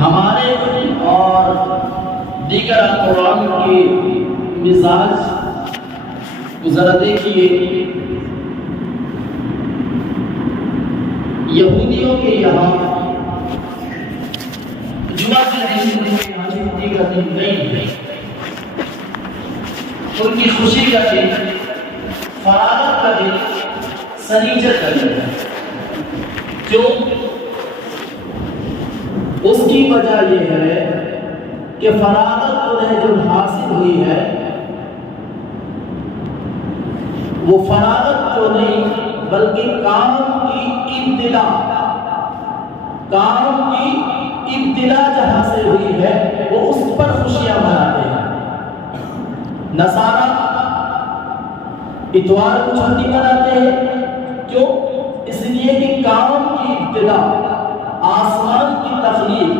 ہمارے اور دیگر اقوام کے مزاج کو ذرا دیکھیے. یہودیوں کے یہاں جمعہ کے دن دیگر دن نہیں ہے. ان کی خوشی کا دن، فراغت کا دن سنیچر کا دن ہے. کیوں؟ اس کی وجہ یہ ہے کہ فراغت انہیں جو حاصل ہوئی ہے وہ فراغت تو نہیں بلکہ کام کی ابتلا جہاں سے ہوئی ہے وہ اس پر خوشیاں مناتے ہیں. نصارہ اتوار کو چھٹی مناتے ہیں. کیوں؟ اس لیے کہ کام کی ابتدا، آسمان کی تخلیق،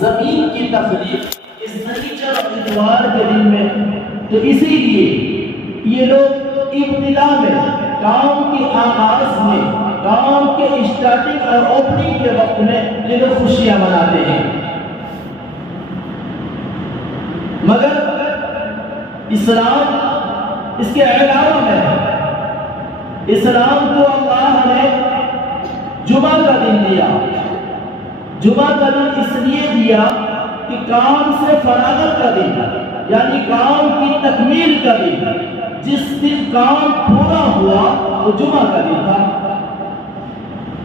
زمین کی تخلیق اس سنیچر اور اتوار کے دن میں، تو اسی لیے یہ لوگ ابتدا میں، کام کے آغاز میں، کام کے اسٹارٹنگ اور اوپننگ کے وقت میں یہ لوگ خوشیاں مناتے ہیں. مگر اسلام اس کے علاوہ میں ہے. اسلام کو اللہ نے جمعہ کا دن دیا. جمعہ کا دن اس لیے دیا کہ کام سے فراغت کا دن، یعنی کام کی تکمیل کا دن. جس دن کام پورا ہوا وہ جمعہ کا دن تھا.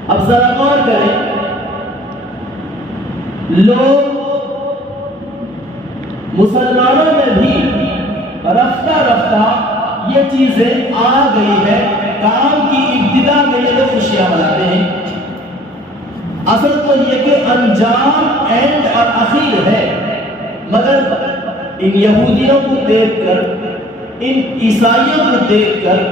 اب ذرا غور کریں، لوگ مسلمانوں میں بھی رفتہ رفتہ یہ چیزیں آ گئی ہے. کام کی ابتدا میں یہ لوگ خوشیاں مناتے ہیں. اصل تو یہ کہ انجام اینڈ اور اخیر ہے. مگر ان یہودیوں کو دیکھ کر، ان عیسائیوں کو دیکھ کر،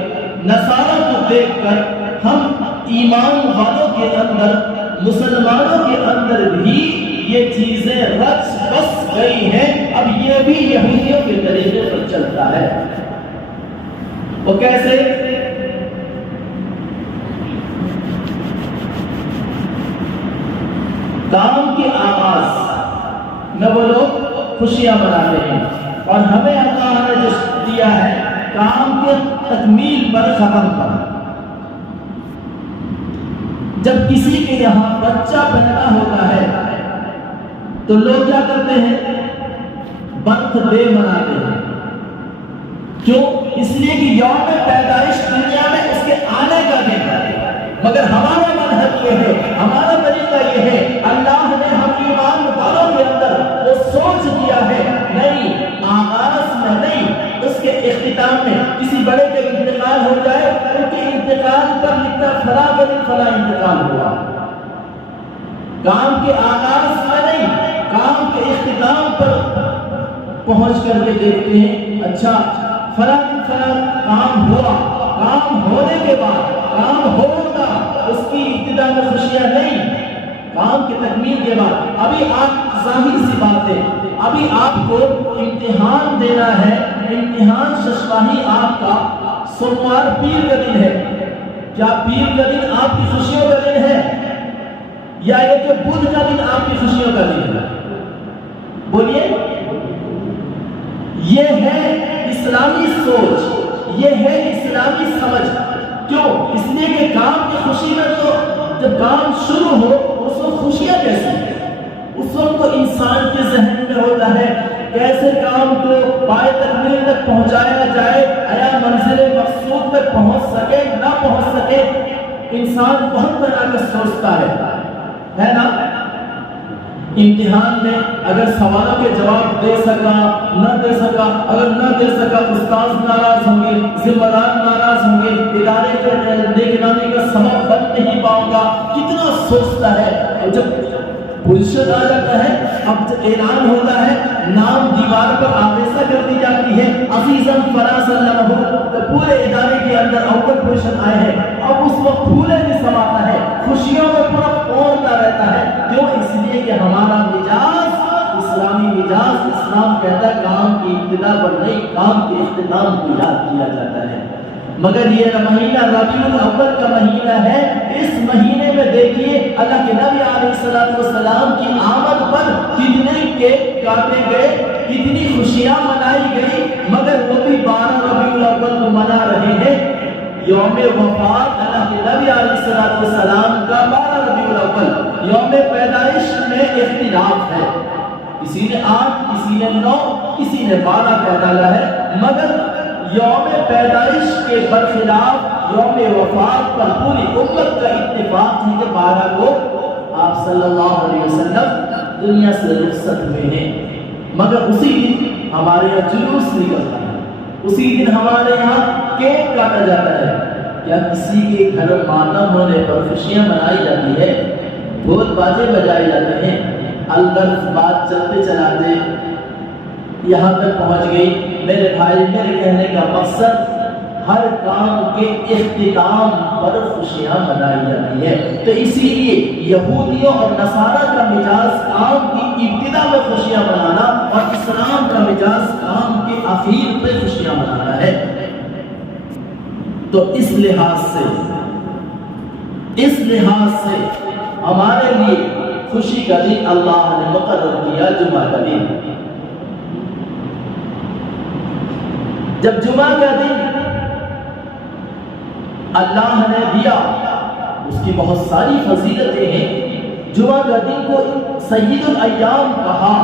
نصارہ کو دیکھ کر ہم ایمان والوں کے اندر، مسلمانوں کے اندر بھی یہ چیزیں رچ بس گئی ہیں. اب یہ بھی یہودیوں کے طریقے پر چلتا ہے. وہ کیسے؟ کام کے آغاز میں وہ لوگ خوشیاں مناتے ہیں، اور ہمیں اللہ نے جو دیا ہے کام کے تکمیل پر، ختم پر. جب کسی کے یہاں بچہ پیدا ہوتا ہے تو لوگ کیا کرتے ہیں؟ برتھ ڈے مناتے ہیں. کیوں؟ اس لیے کہ یوم پیدائش دنیا میں اس کے آنے کا دن ہے. مگر ہمارا مذہب یہ ہے، ہمارا طریقہ یہ ہے، اللہ نے ہم ایمان والوں کے اندر وہ سوچ دیا ہے، نہیں آغاز میں نہیں، اس کے اختتام میں. کسی بڑے کا انتقال ہو جائے، ان کے انتقال پر لکھتا فلاں کا دن فلاں انتقال ہوا. کام کے آغاز میں نہیں، کام کے اختتام پر پہنچ کر کے دیکھتے ہیں، اچھا فلاں کام ہوا. کام ہونے کے بعد کام ہوگا، اس کی ابتدا میں خوشیاں نہیں، کام کی تکمیل کے بعد. ابھی آپ ظاہر سی بات ہے، ابھی آپ کو امتحان دینا ہے. امتحان ششماہی آپ کا سوموار پیر کا دن ہے. کیا پیر کا دن آپ کی خوشیوں کا دن ہے، یا یہ کہ بدھ کا دن آپ کی خوشیوں کا دن ہے؟ بولیے. یہ ہے اسلامی سوچ، یہ ہے اسلامی سمجھ. کیوں؟ اس لیے کہ کام کی خوشی میں تو جب کام شروع ہو اس وقت خوشیاں کیسے ہیں؟ اس وقت تو انسان کے ذہن میں ہوتا ہے کیسے کام کو پائے تکمیل تک پہنچایا جائے، یا منزل مقصود تک پہنچ سکے نہ پہنچ سکے. انسان بہت طرح کا سوچتا ہے نا. امتحان میں اگر سوالوں کے جواب دے سکا، نہ دے سکا، اگر نہ دے سکا استاد ناراض ہوں گے، ذمہ دار ناراض ہوں گے، ادارے کے نیکنامی کا سبب بن نہیں پاؤں گا. کتنا سوچتا ہے. جب پوزیشن آ جاتا ہے، اب جب اعلان ہوتا ہے، نام دیوار پر آویزہ کر دی جاتی ہے، عزیزاً فلاں صلی اللہ علیہ وسلم، پورے ادارے کے اندر اول پوزیشن آئے ہیں. اب اس وقت پھولے بھی سماتا ہے، خوشیوں میں پورا پھولتا رہتا ہے. کیوں؟ اس لیے کہ ہمارا مزاج اسلامی مزاج، اسلام کہتا ہے کام کی ابتدا پر نہیں، کام کے اختتام کو یاد کیا جاتا ہے. مگر یہ مہینہ ربیع الاول کا مہینہ ہے، اس مہینے میں دیکھیے اللہ کے نبی علیہ السلام کی آمد پر کتنے کیک کاٹے گئے، کتنی خوشیاں منائی گئی، مگر وہ بھی 12 ربیع الاول کو منا رہے ہیں۔ یوم وفات اللہ کے نبی علیہ السلام کا 12 ربیع الاول، یوم پیدائش میں اختلاف ہے، کسی نے 8، کسی نے 9، کسی نے 12 کا ڈالا ہے، مگر یوم پیدائش کے برخلاف یوم وفات پر پوری امت کا اتفاق ہے کہ 12 کو آپ صلی اللہ علیہ وسلم دنیا سے رخصت ہوئے ہیں، مگر اسی دن ہمارے یہاں جلوس نکلتا ہے، اسی دن ہمارے یہاں کیک کاٹا جاتا ہے۔ کیا کسی کے گھر ماتم ہونے پر خوشیاں منائی جاتی ہے، ڈھول باجے بجائے جاتے ہیں؟ الغرض بات چلتے چلاتے یہاں تک پہنچ گئی۔ میرے بھائی، میرے کہنے کا مقصد ہر کام کے اختتام پر خوشیاں منائی جاتی ہے، تو اسی لیے یہودیوں اور نصارہ کا مزاج کام کی ابتدا میں خوشیاں منانا اور اسلام کا مزاج کام کے آخر پہ خوشیاں منانا ہے۔ تو اس لحاظ سے ہمارے لیے خوشی کا دن اللہ نے مقرر کیا جمعہ کا دن۔ جب جمعہ کا دن اللہ نے دیا، اس کی بہت ساری فضیلتیں ہیں۔ جمعہ کا دن کو سید الایام کہا،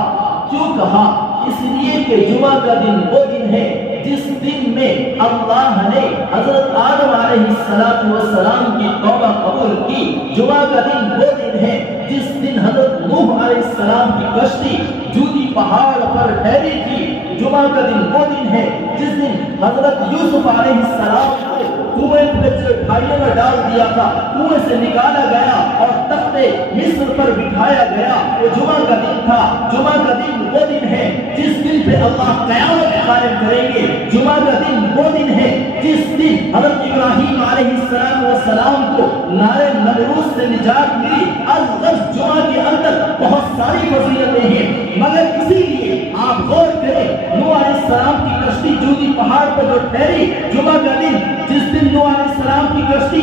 کیوں کہا؟ اس لیے کہ جمعہ کا دن وہ دن ہے جس دن میں اللہ نے حضرت آدم علیہ السلام کی توبہ قبول کی۔ جمعہ کا دن وہ دن ہے جس دن حضرت نوح علیہ السلام کی کشتی جودی پہاڑ پر ٹھہری تھی۔ جمعہ کا دن وہ دن ہے جس دن حضرت یوسف علیہ السلام کو کنویں میں سے بھائیوں میں ڈال دیا تھا، کنویں سے نکالا گیا اور تخت مصر پر بٹھایا گیا، وہ جمعہ کا دن تھا۔ جمعہ کا دن وہ دن ہے جس دن پہ اللہ قیامت قائم کریں گے۔ جمعہ کا دن وہ دن ہے جس دن حضرت ابراہیم علیہ السلام کو نار نمرود سے نجات ملی۔ الغرض جمعہ کے اندر بہت ساری فضیلتیں ہیں، مگر اسی لیے آپ غور کریں، نوح علیہ السلام کی کشتی جودی پہاڑ پر جو ٹھہری، جمعہ کا دن جس دن نوح علیہ السلام کی کشتی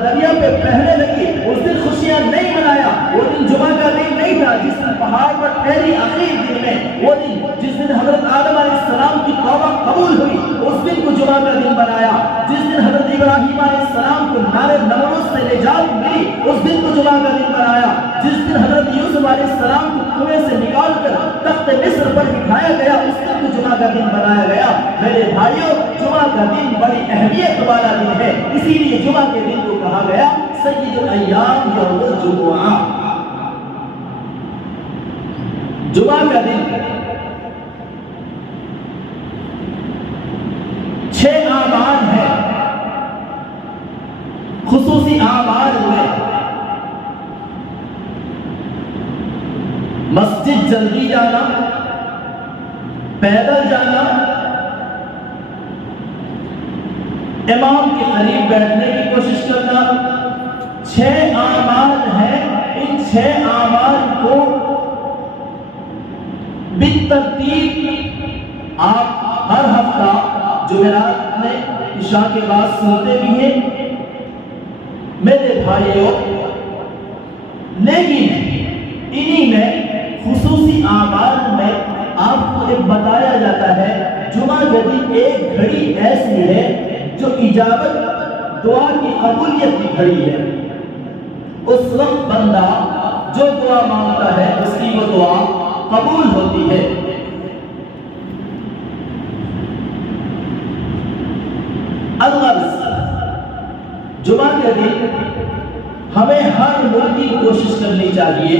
دریا پہ بہنے لگی، اس دن خوشیاں نہیں منایا، وہ دن جمعہ کا دن نہیں تھا۔ جس دن پہاڑ پر ٹھہری آخری دن میں، وہ دن جس دن حضرت آدم علیہ السلام کی توبہ قبول ہوئی، اس دن کو جمعہ کا دن بنایا۔ جس دن حضرت ابراہیم علیہ السلام کو نار نمرود سے نجات ملی، اس دن کو جمعہ کا دن بنایا۔ جس دن حضرت یوسف علیہ السلام کو کنویں سے نکال کر تخت مصر پر بٹھایا گیا، اس دن کو جمعہ کا دن بنایا گیا۔ میرے بھائیوں، جمعہ کا دن بڑی اہمیت والا دن ہے، اسی لیے جمعہ کے دن کو کہا گیا سید الایام یوم الجمعہ۔ جمعہ کا دن 6 اعمال ہیں، خصوصی اعمال میں مسجد جلدی جانا، پیدل جانا، امام کے قریب بیٹھنے کی کوشش کرنا، 6 اعمال ہیں۔ ان 6 اعمال کو بالترتیب آپ ہر ہفتہ جمعرات میں عشاء کے بعد سنتے بھی ہیں میرے بھائیوں، لیکن انہی میں خصوصی اعمال میں آپ کو ایک بتایا جاتا ہے، جمعہ کے دن ایک گھڑی ایسی ہے جو اجابت دعا کی قبولیت کی گھڑی ہے۔ اس وقت بندہ جو دعا مانگتا ہے اس کی وہ دعا قبول ہوتی ہے۔ الغرض جمعہ کے دن ہمیں ہر ملکی کوشش کرنی چاہیے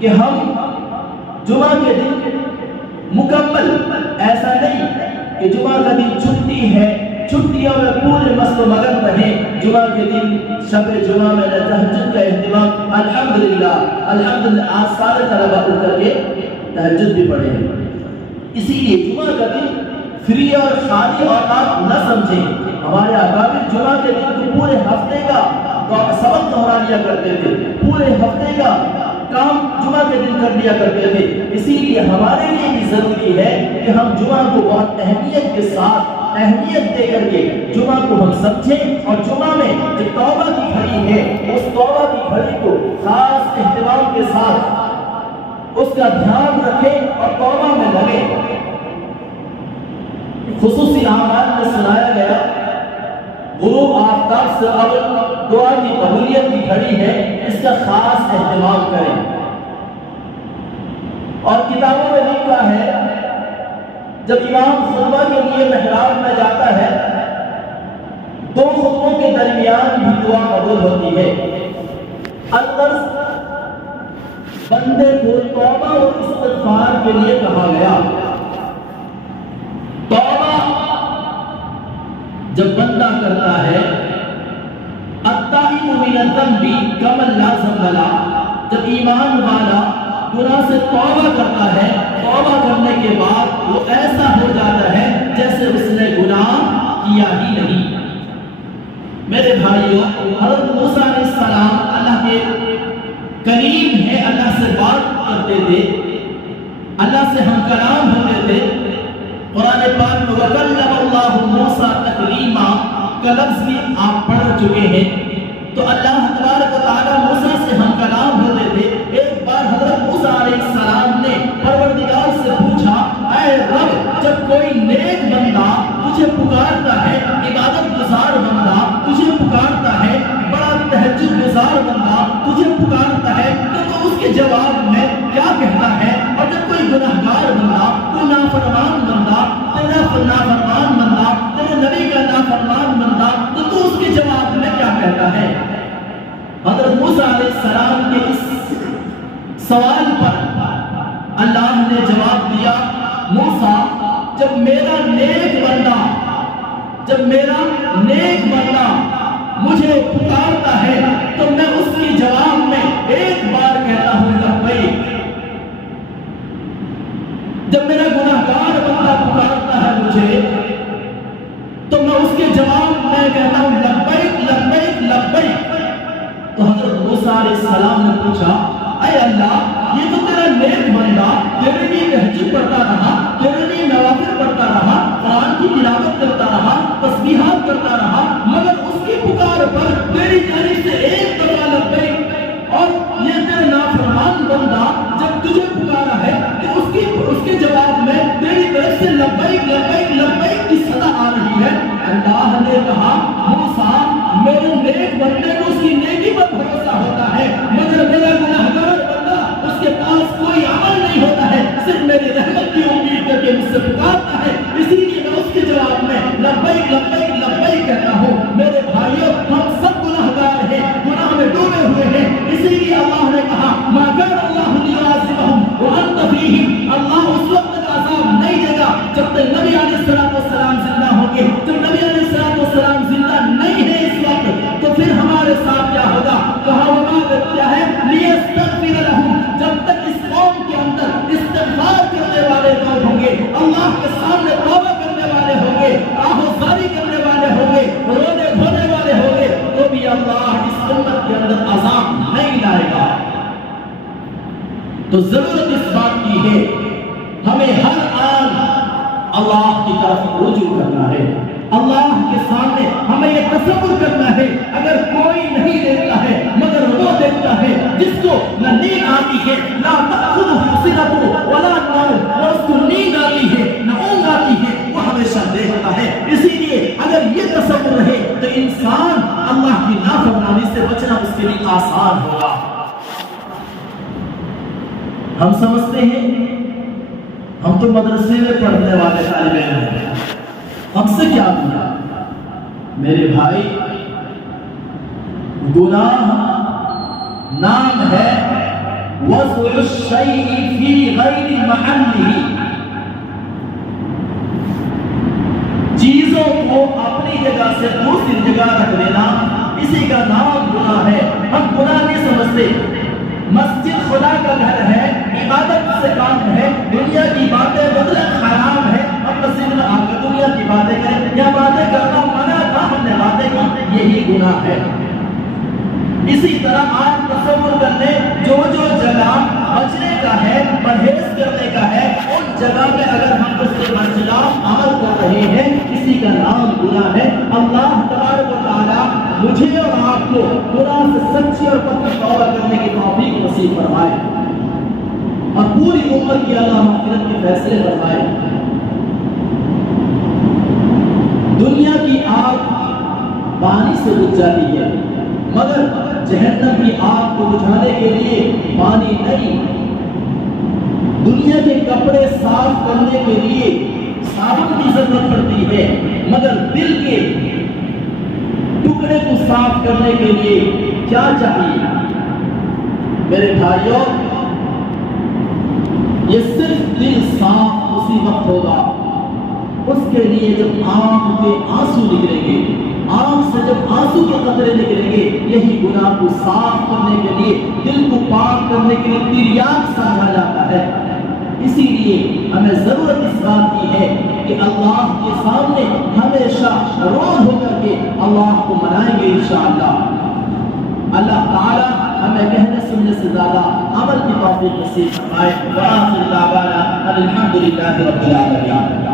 کہ ہم جمعہ کے دن مکمل، ایسا نہیں کہ جمعہ کا دن چھٹی ہے، چھٹیوں میں پورے مست و مگن رہیں، جمعہ کے دن شب جمعہ میں تہجد کا اہتمام، الحمدللہ آج سارے طلبہ اٹھ کر کے تہجد بھی پڑھے ہیں۔ اسی لیے جمعہ کا دن فری اور خالی اوقات نہ سمجھیں۔ ہمارے اکابر جمعہ کے دن کو پورے ہفتے کا سبق دہرا لیا کرتے تھے، پورے ہفتے کا کام جمعہ کے دن کر لیا کرتے تھے۔ اسی لیے ہمارے لیے بھی ضروری ہے کہ ہم جمعہ کو بہت اہمیت کے ساتھ اہمیت دے کر کے جمعہ کو ہم سمجھیں اور جمعہ میں جو توبہ کی گھڑی ہے اس توبہ کی گھڑی کو خاص اہتمام کے ساتھ اس کا دھیان رکھیں اور توبہ میں لگے۔ خصوصی اعمال میں سنایا گیا غروب آفتاب سے قبل دعا کی قبولیت کی گھڑی ہے، اس کا خاص اہتمام کریں۔ اور کتابوں میں لکھا ہے جب امام خطبہ کے لیے محراب میں جاتا ہے دو خطبوں کے درمیان بھی دعا قبول ہوتی ہے۔ الغرض بندے کو توبہ اور استغفار کے لیے کہا گیا۔ توبہ جب بندہ کرتا ہے التائب من الذنب کمن لا ذنب له، جب ایمان والا گناہ سے توبہ کرتا ہے، توبہ کرنے کے بعد وہ ایسا ہو جاتا ہے جیسے اس نے گناہ کیا ہی نہیں۔ میرے بھائیوں، حضرت موسیٰ علیہ السلام اللہ کے کریم ہے، اللہ سے بات کرتے تھے، اللہ سے ہم کلام ہوتے تھے۔ قرآن پاک میں وَكَلَّمَ اللَّهُ مُوسَىٰ تَكْلِيمًا کا لفظ بھی آپ پڑھ چکے ہیں۔ تو اللہ تبارک و تعالیٰ موسیٰ سے ہم کلام ہوتے تھے۔ ایک بار حضرت موسیٰ علیہ السلام نے پروردگار سے پوچھا، اے رب، جب کوئی نیک بندہ تجھے پکارتا ہے، عبادت گزار بندہ تجھے پکارتا ہے، بڑا تہجد گزار بندہ تجھے پکارتا ہے، تو اس کے جواب میں کیا کہتا ہے؟ اور جب کوئی گناہگار بندہ، کوئی نافرمان بندہ، تیرا نافرمان بندہ، تیرے نبی کا نافرمان بندہ، تو اس کے جواب میں کیا کہتا ہے؟ حضرت موسیٰ علیہ السلام کے اس سوال پر اللہ نے جواب دیا، موسیٰ، جب میرا نیک بندہ مجھے پکارتا ہے تو میں اس کے جواب میں ایک بار کہتا ہوں لبیک۔ جب میرا گناہگار بندہ پکارتا ہے مجھے تو میں اس کے جواب میں کہتا ہوں لبیک لبیک لبیک۔ تو حضرت موسیٰ علیہ السلام نے پوچھا، اے اللہ، یہ تو تیرا نیک بندہ تیرے لیے تہجد پڑھتا رہا، تیرے لیے نوافل پڑھتا رہا، قرآن کی تلاوت کرتا رہا، تسبیحات کرتا رہا، مگر اس کی پکار پر تیری جانب سے ایک دفعہ لبیک، اور یہ تیرا نافرمان بندہ جب تجھے پکارا ہے تو اس کے جواب میں تیری طرف سے لبیک لبیک لبیک کی صدا آ رہی ہے۔ اللہ نے کہا، موسیٰ، میرے نیک بندے کو اس کی نیکی پر بھروسہ ہوتا ہے، مگر میرا گناہگار بندہ اس کے پاس کوئی عمل نہیں ہوتا ہے، صرف میری رحمت کی امید کر کے مجھ سے پکارتا ہے، اسی لیے میں اس کے جواب میں لبیک لبیک لبیک کہتا ہوں۔ میرے بھائیوں، ہم سب گناہگار ہیں، گناہ میں ڈوبے ہوئے ہیں، اسی لیے اللہ نے کہا ما کان اللہ لیعذبہم وانت فیہم، اللہ اس وقت کا عذاب نہیں دے گا جب تک نبی علیہ السلام زندہ ہوں گے۔ جب نبی علیہ السلام زندہ نہیں ہے اس وقت تو پھر ہمارے ساتھ کیا ہوگا؟ کہا وعدہ کیا ہے؟ لیستغفر لہم، جب تک اس قوم کے اندر استغفار کرنے والے لوگ ہوں گے، اللہ کے سامنے توبہ کرنے والے ہوں گے، آہوزاری کرنے والے ہوں گے، رونے دھونے والے ہوں گے، تو بھی اللہ اس امت کے اندر عذاب نہیں لائے گا۔ تو ضرورت اس بات کی ہے ہمیں ہر آن اللہ کی طرف رجوع کرنا ہے، اللہ کے سامنے ہمیں یہ تصور کرنا ہے اگر کوئی نہیں دیکھتا ہے مگر وہ دیکھتا ہے جس کو نہ نیند آتی ہے، لا تأخذہ سنۃ ولا نوم، نہ اس کو نیند آتی ہے نہ اونگ آتی ہے، وہ ہمیشہ دیکھتا ہے۔ اسی لیے اگر یہ تصور رہے تو انسان اللہ کی نافرمانی سے بچنا اس کے لیے آسان ہوگا۔ ہم سمجھتے ہیں ہم تو مدرسے میں پڑھنے والے طالب علم ہیں، ہم سے کیا گناہ؟ میرے بھائی، گناہ نام ہے وضع الشیء فی غیر محلہ، چیزوں کو اپنی جگہ سے دوسری جگہ رکھ دینا، اسی کا نام گناہ ہے۔ ہم گناہ نہیں سمجھتے۔ مسجد خدا کا گھر ہے، عبادت سے کام ہے، دنیا کی باتیں مطلق حرام ہے، ہم مسجد میں آ کر دنیا کی باتیں کریں یا باتیں کرنا منع تھا، ہم نے باتیں کی، یہی گناہ ہے۔ اسی طرح آپ تصور کر لیں جو جگہ بچنے کا ہے، پرہیز کرنے کا ہے، ان جگہ میں اگر ہم اس کے برخلاف عمل کر رہے ہیں، اسی کا کا نام گناہ ہے۔ اللہ تبارک و تعالیٰ مجھے اور آپ کو گناہ سے سچی اور پکی توبہ کرنے کی توفیق نصیب فرمائے اور پوری امت کی اللہ مغفرت کے فیصلے فرمائے۔ دنیا کی آگ پانی سے بجھ جاتی ہے، مگر جہنم کی آگ کو بجھانے کے لیے پانی نہیں۔ دنیا کے کپڑے صاف کرنے کے لیے صابن کی ضرورت پڑتی ہے، مگر دل کے ٹکڑے کو صاف کرنے کے لیے کیا چاہیے؟ میرے بھائیوں، یہ صرف دل صاف اسی وقت ہوگا اس کے لیے جب آنکھ کے آنسو نکلیں گے، آنکھ سے جب آنسو کے قطرے نکلیں گے، یہی گناہ کو صاف کرنے کے لیے، دل کو پاک کرنے کے لیے تریاق سمجھا جاتا ہے۔ اسی لیے ہمیں ضرورت اس بات کی ہے کہ اللہ کے سامنے ہمیشہ روز ہو کر کے اللہ کو منائیں گے انشاءاللہ۔ اللہ تعالی ہمیں کہنے سننے سے زیادہ عمل کی توفیق نصیب فرمائے۔ وآخر دعوانا الحمدللہ رب العالمین۔